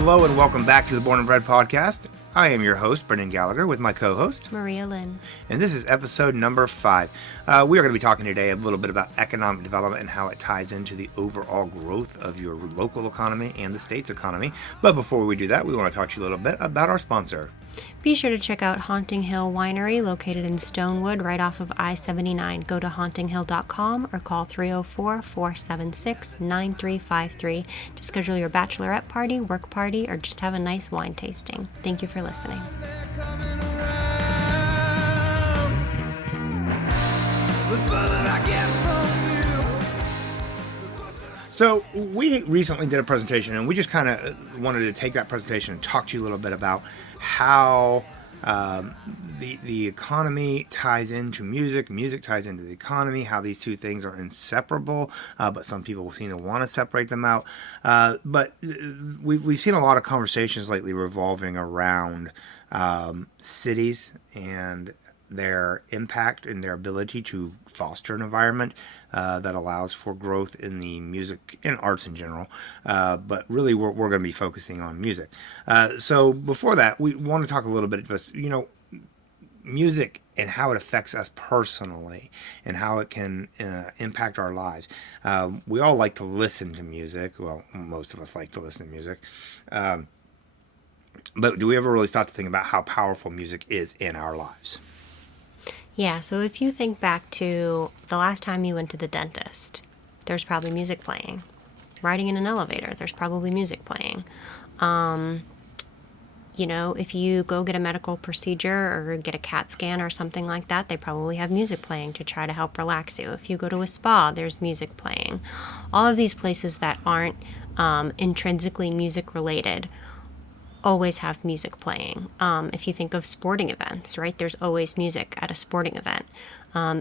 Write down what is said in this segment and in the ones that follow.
Hello and welcome back to the Born and Bred Podcast. I am your host, Brendan Gallagher, with my co-host, Maria Lynn. And this is episode number 5. We are going to be talking today a little bit about economic development and how it ties into the overall growth of your local economy and the state's economy. But before we do that, we want to talk to you a little bit about our sponsor. Be sure to check out Haunting Hill Winery, located in Stonewood, right off of I-79. Go to hauntinghill.com or call 304-476-9353 to schedule your bachelorette party, work party, or just have a nice wine tasting. Thank you for listening. So we recently did a presentation, and we just kind of wanted to take that presentation and talk to you a little bit about how the economy ties into music, music ties into the economy, how these two things are inseparable, but some people seem to want to separate them out. But we've seen a lot of conversations lately revolving around cities and their impact and their ability to foster an environment that allows for growth in the music and arts in general. But really, we're going to be focusing on music. So before that, we want to talk a little bit about, music and how it affects us personally and how it can impact our lives. We all like to listen to music. Well, most of us like to listen to music. But do we ever really start to think about how powerful music is in our lives? Yeah, so if you think back to the last time you went to the dentist, there's probably music playing. Riding in an elevator, there's probably music playing. If you go get a medical procedure or get a CAT scan or something like that, they probably have music playing to try to help relax you. If you go to a spa, there's music playing. All of these places that aren't intrinsically music related always have music playing. If you think of sporting events, right, there's always music at a sporting event.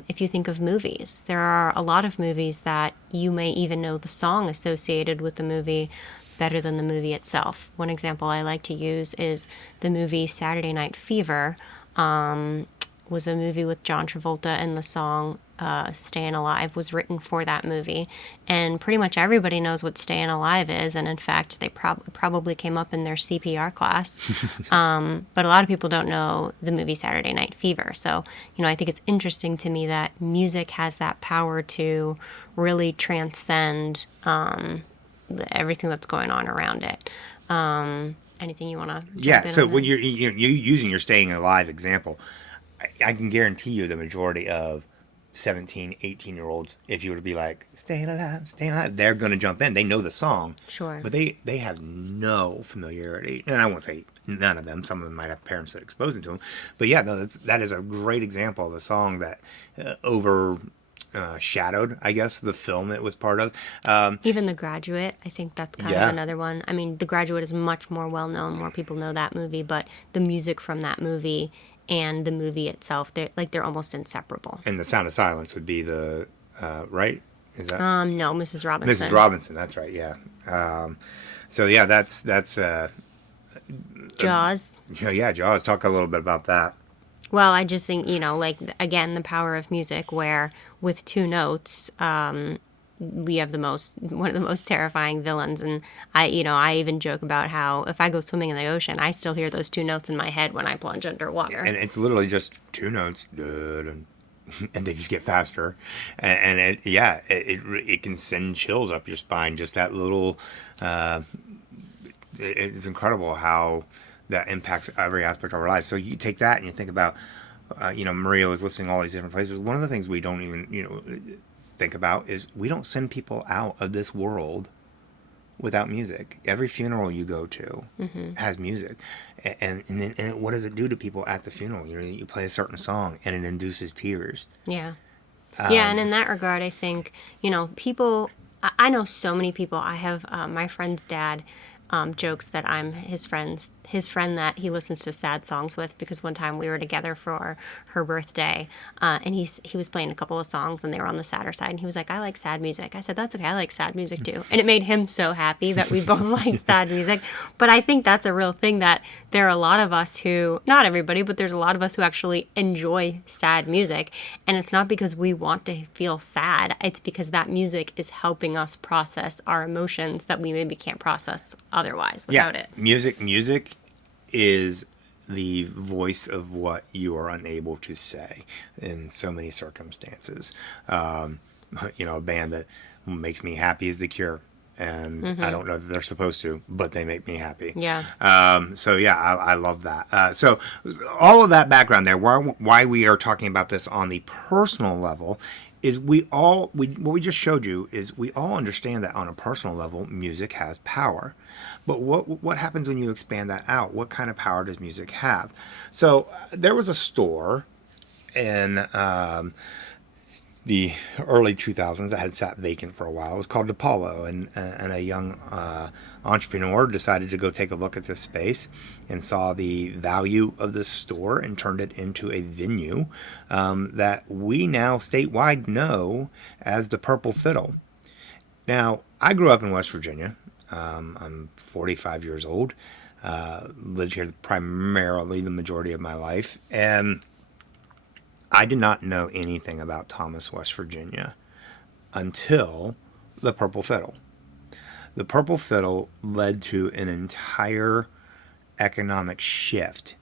If you think of movies, there are a lot of movies that you may even know the song associated with the movie better than the movie itself. One example I like to use is the movie Saturday Night Fever. Was a movie with John Travolta, and the song Stayin' Alive was written for that movie. And pretty much everybody knows what Stayin' Alive is, and in fact, they probably came up in their CPR class. But a lot of people don't know the movie Saturday Night Fever. So, I think it's interesting to me that music has that power to really transcend everything that's going on around it. Anything you want to jump in So on when that? you're using your Staying Alive example, I can guarantee you the majority of 17, 18-year-olds, if you were to be like, staying alive, they're going to jump in. They know the song. Sure. But they have no familiarity. And I won't say none of them. Some of them might have parents that expose them to them. But yeah, no, that is a great example of a song that overshadowed, I guess, the film it was part of. even The Graduate, I think that's kind of another one. I mean, The Graduate is much more well-known. More people know that movie. But the music from that movie and the movie itself, they're almost inseparable. And The Sound of Silence would be the, right? Is that? No, Mrs. Robinson. Mrs. Robinson, that's right, yeah. That's Jaws. Yeah, Jaws. Talk a little bit about that. Well, I just think, again, the power of music, where with 2 notes, we have one of the most terrifying villains. And I even joke about how if I go swimming in the ocean, I still hear those 2 notes in my head when I plunge underwater. And it's literally just 2 notes, and they just get faster. And it can send chills up your spine. Just that little, it's incredible how that impacts every aspect of our lives. So you take that and you think about, Maria was listing all these different places. One of the things we don't even, think about is we don't send people out of this world without music. Every funeral you go to has music. And what does it do to people at the funeral? You play a certain song and it induces tears. Yeah. And in that regard, I think, people, I know so many people. I have my friend's dad jokes that I'm his friend that he listens to sad songs with, because one time we were together for her birthday, and he was playing a couple of songs and they were on the sadder side, and he was like, I like sad music. I said, that's okay, I like sad music too. And it made him so happy that we both like sad music. But I think that's a real thing, that there are a lot of us who, not everybody, but there's a lot of us who actually enjoy sad music, and it's not because we want to feel sad, it's because that music is helping us process our emotions that we maybe can't process otherwise without it. Music is the voice of what you are unable to say in so many circumstances. A band that makes me happy is The Cure. And I don't know that they're supposed to, but they make me happy. Yeah. I love that. So all of that background there, why we are talking about this on the personal level is what we just showed you is we all understand that on a personal level, music has power. But what happens when you expand that out? What kind of power does music have? So there was a store in the early 2000s that had sat vacant for a while. It was called DePaulo, and a young entrepreneur decided to go take a look at this space and saw the value of this store and turned it into a venue that we now statewide know as the Purple Fiddle. Now, I grew up in West Virginia. I'm 45 years old, lived here primarily the majority of my life, and I did not know anything about Thomas, West Virginia until the Purple Fiddle. The Purple Fiddle led to an entire economic shift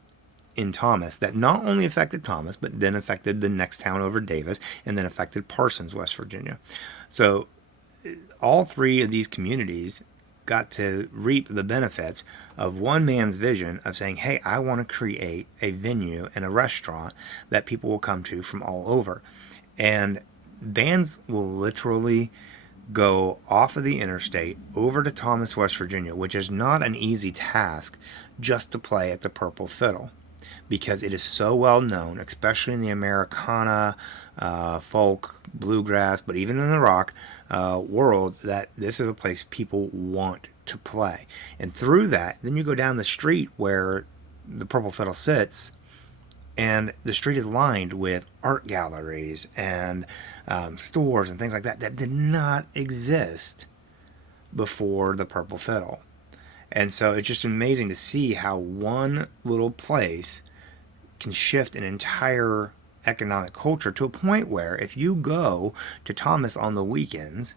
in Thomas that not only affected Thomas, but then affected the next town over, Davis, and then affected Parsons, West Virginia. So all three of these communities got to reap the benefits of one man's vision of saying, hey, I want to create a venue and a restaurant that people will come to from all over. And bands will literally go off of the interstate over to Thomas, West Virginia, which is not an easy task just to play at the Purple Fiddle, because it is so well known, especially in the Americana, folk, bluegrass, but even in the rock world, that this is a place people want to play. And through that, then you go down the street where the Purple Fiddle sits, and the street is lined with art galleries and stores and things like that that did not exist before the Purple Fiddle. And so it's just amazing to see how one little place can shift an entire economic culture to a point where if you go to Thomas on the weekends,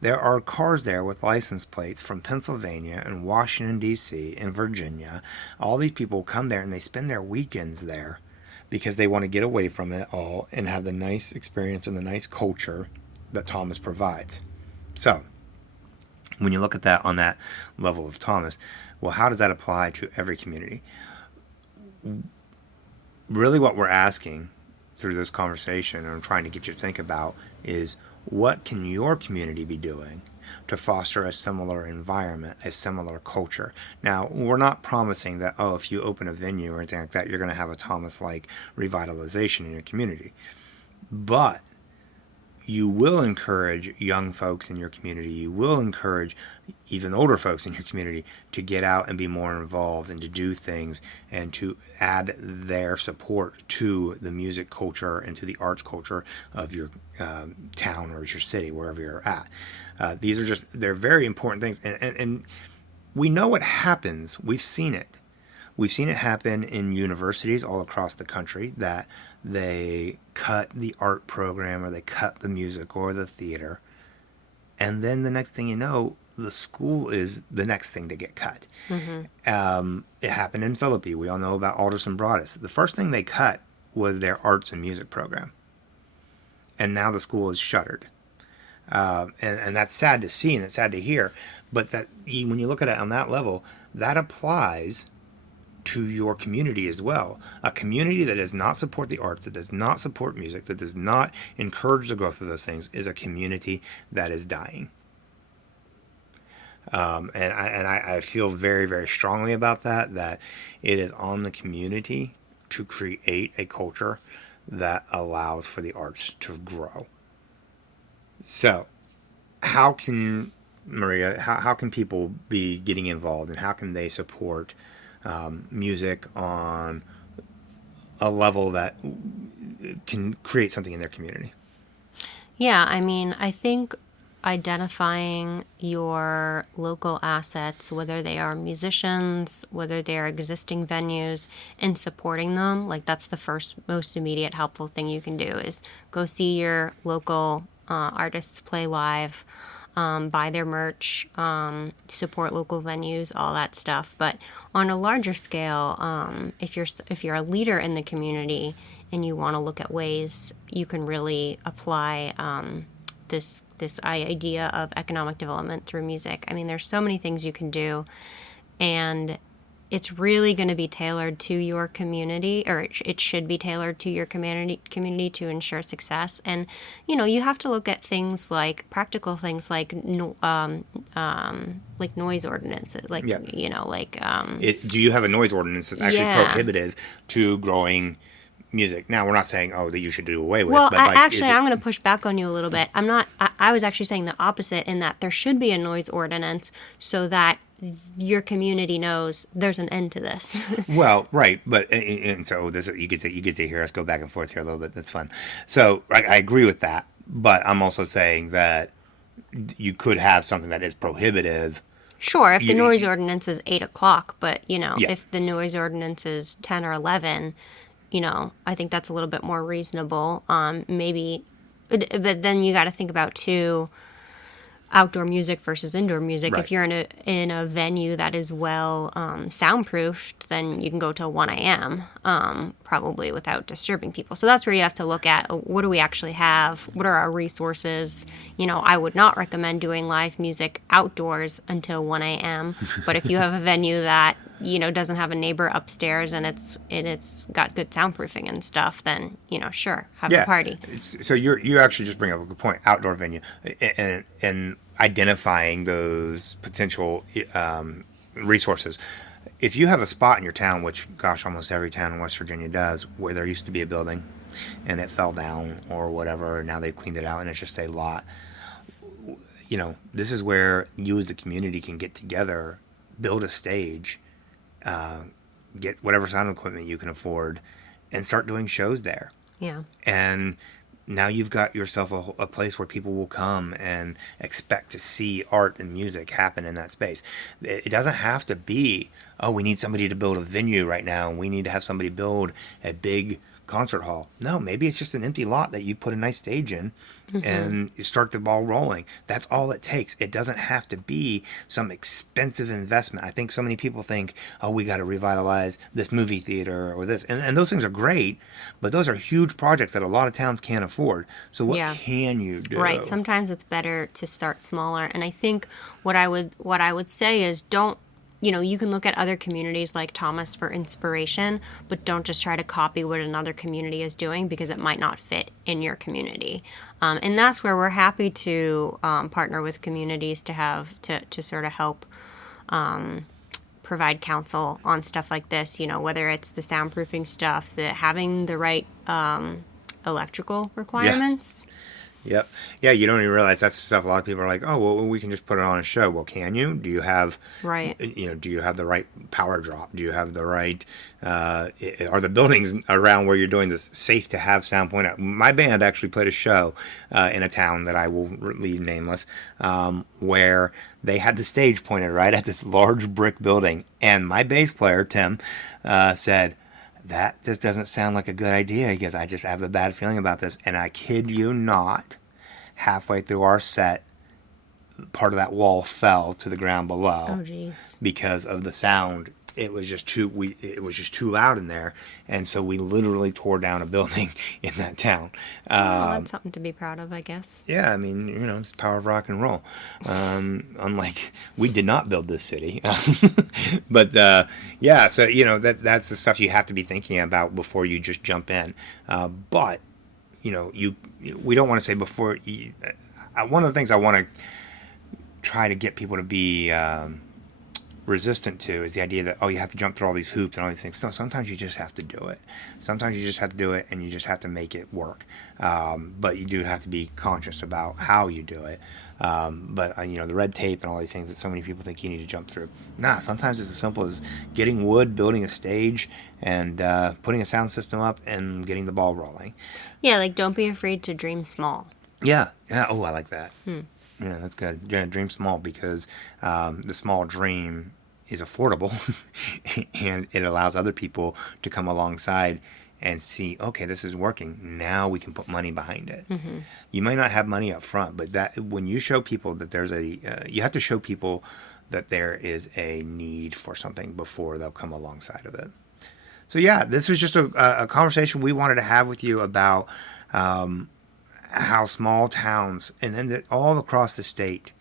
there are cars there with license plates from Pennsylvania and Washington, D.C. and Virginia. All these people come there and they spend their weekends there because they want to get away from it all and have the nice experience and the nice culture that Thomas provides. So when you look at that on that level of Thomas, well, how does that apply to every community? Really what we're asking through this conversation and trying to get you to think about is, what can your community be doing to foster a similar environment, a similar culture? Now, we're not promising that, if you open a venue or anything like that, you're going to have a Thomas-like revitalization in your community. But you will encourage young folks in your community. You will encourage even older folks in your community to get out and be more involved and to do things and to add their support to the music culture and to the arts culture of your town or your city, wherever you're at. They're very important things. And we know what happens. We've seen it. We've seen it happen in universities all across the country, that they cut the art program or they cut the music or the theater. And then the next thing you know, the school is the next thing to get cut. Mm-hmm. It happened in Philippi. We all know about Alderson Broaddus. The first thing they cut was their arts and music program. And now the school is shuttered. And that's sad to see and it's sad to hear. But that when you look at it on that level, that applies to your community as well. A community that does not support the arts, that does not support music, that does not encourage the growth of those things, is a community that is dying. And I feel very, very strongly about that it is on the community to create a culture that allows for the arts to grow. So, how can people be getting involved, and how can they support music on a level that can create something in their community? Yeah, I think identifying your local assets, whether they are musicians, whether they are existing venues, and supporting them, that's the first most immediate helpful thing you can do, is go see your local artists play live. buy their merch, support local venues, all that stuff. But on a larger scale, if you're a leader in the community and you want to look at ways you can really apply this idea of economic development through music. I mean, there's so many things you can do, and it's really going to be tailored to your community, or it should be tailored to your community to ensure success. And you have to look at things like practical things like noise ordinances, like Yeah. Do you have a noise ordinance that's actually Yeah. prohibitive to growing music? Now, we're not saying that you should do away with. Well, but like, I'm going to push back on you a little bit. I'm not. I was actually saying the opposite, in that there should be a noise ordinance so that your community knows there's an end to this. Well, right, but and so this you get to hear us go back and forth here a little bit. That's fun. So I agree with that, but I'm also saying that you could have something that is prohibitive. Sure, if the noise ordinance is 8 o'clock, but Yeah. if the noise ordinance is 10 or 11, I think that's a little bit more reasonable. Maybe, but then you got to think about too, outdoor music versus indoor music. Right. If you're in a venue that is well soundproofed, then you can go till 1 a.m. Probably without disturbing people. So that's where you have to look at, what do we actually have? What are our resources? I would not recommend doing live music outdoors until 1 a.m. But if you have a venue that doesn't have a neighbor upstairs and it's got good soundproofing and stuff, then sure, have a party. So you actually just bring up a good point. Outdoor venue and identifying those potential resources. If you have a spot in your town, which gosh, almost every town in West Virginia does, where there used to be a building and it fell down or whatever, now they've cleaned it out and it's just a lot. This is where you as the community can get together, build a stage, get whatever sound equipment you can afford, and start doing shows there. Yeah. And now you've got yourself a place where people will come and expect to see art and music happen in that space. It doesn't have to be, we need somebody to build a venue right now, and we need to have somebody build a big concert hall. No, maybe it's just an empty lot that you put a nice stage in and you start the ball rolling. That's all it takes. It doesn't have to be some expensive investment. I think so many people think, we got to revitalize this movie theater or this. And those things are great, but those are huge projects that a lot of towns can't afford. So what can you do? Right. Sometimes it's better to start smaller. And I think what I would say is, don't, you can look at other communities like Thomas for inspiration, but don't just try to copy what another community is doing, because it might not fit in your community. And that's where we're happy to partner with communities to sort of help provide counsel on stuff like this, whether it's the soundproofing stuff, having the right electrical requirements. Yep. Yeah, you don't even realize that's the stuff. A lot of people are like, well, we can just put it on a show. Well, can you? Do you have do you have the right power drop? Do you have the right are the buildings around where you're doing this safe to have sound point out? My band actually played a show in a town that I will leave nameless, where they had the stage pointed right at this large brick building, and my bass player Tim said, that just doesn't sound like a good idea. He goes, I just have a bad feeling about this. And I kid you not, halfway through our set, part of that wall fell to the ground below. Oh, geez. Because of the sound. It was just too loud in there, and so we literally tore down a building in that town. That's something to be proud of, I guess. Yeah, I mean, it's the power of rock and roll. Unlike, we did not build this city, but yeah. So that's the stuff you have to be thinking about before you just jump in. But we don't want to say before. One of the things I want to try to get people to be resistant to is the idea that you have to jump through all these hoops and all these things. No, sometimes you just have to do it. Sometimes you just have to do it, and you just have to make it work. But you do have to be conscious about how you do it. But the red tape and all these things that so many people think you need to jump through. Nah, sometimes it's as simple as getting wood, building a stage, and putting a sound system up and getting the ball rolling. Yeah, like, don't be afraid to dream small. Yeah. Oh, I like that. Yeah, that's good. Yeah, dream small, because the small dream is affordable and it allows other people to come alongside and see, okay, this is working. Now we can put money behind it. You might not have money up front, but that when you show people that there's you have to show people that there is a need for something before they'll come alongside of it. So yeah, this was just a conversation we wanted to have with you about how small towns and then all across the state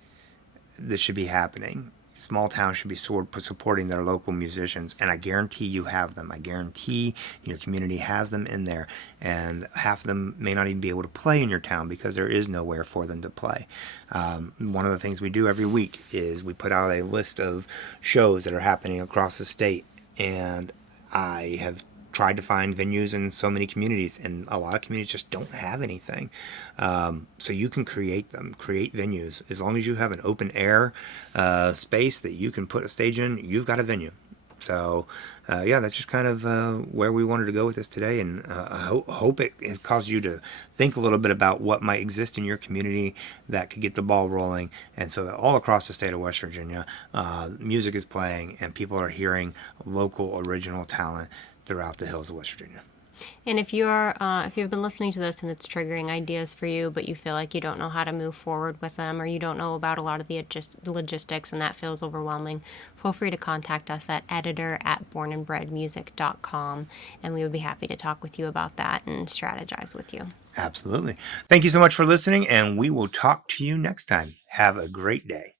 this should be happening. Small towns should be supporting their local musicians, and I guarantee you have them. I guarantee your community has them in there, and half of them may not even be able to play in your town because there is nowhere for them to play. One of the things we do every week is we put out a list of shows that are happening across the state, and I have tried to find venues in so many communities, and a lot of communities just don't have anything. So you can create venues. As long as you have an open air space that you can put a stage in, you've got a venue. So yeah, that's just kind of where we wanted to go with this today, and I hope it has caused you to think a little bit about what might exist in your community that could get the ball rolling, and so that all across the state of West Virginia, music is playing and people are hearing local original talent throughout the hills of West Virginia. And if you've been listening to this and it's triggering ideas for you, but you feel like you don't know how to move forward with them, or you don't know about a lot of the logistics and that feels overwhelming, feel free to contact us at editor@bornandbredmusic.com, and we would be happy to talk with you about that and strategize with you. Absolutely. Thank you so much for listening, and we will talk to you next time. Have a great day.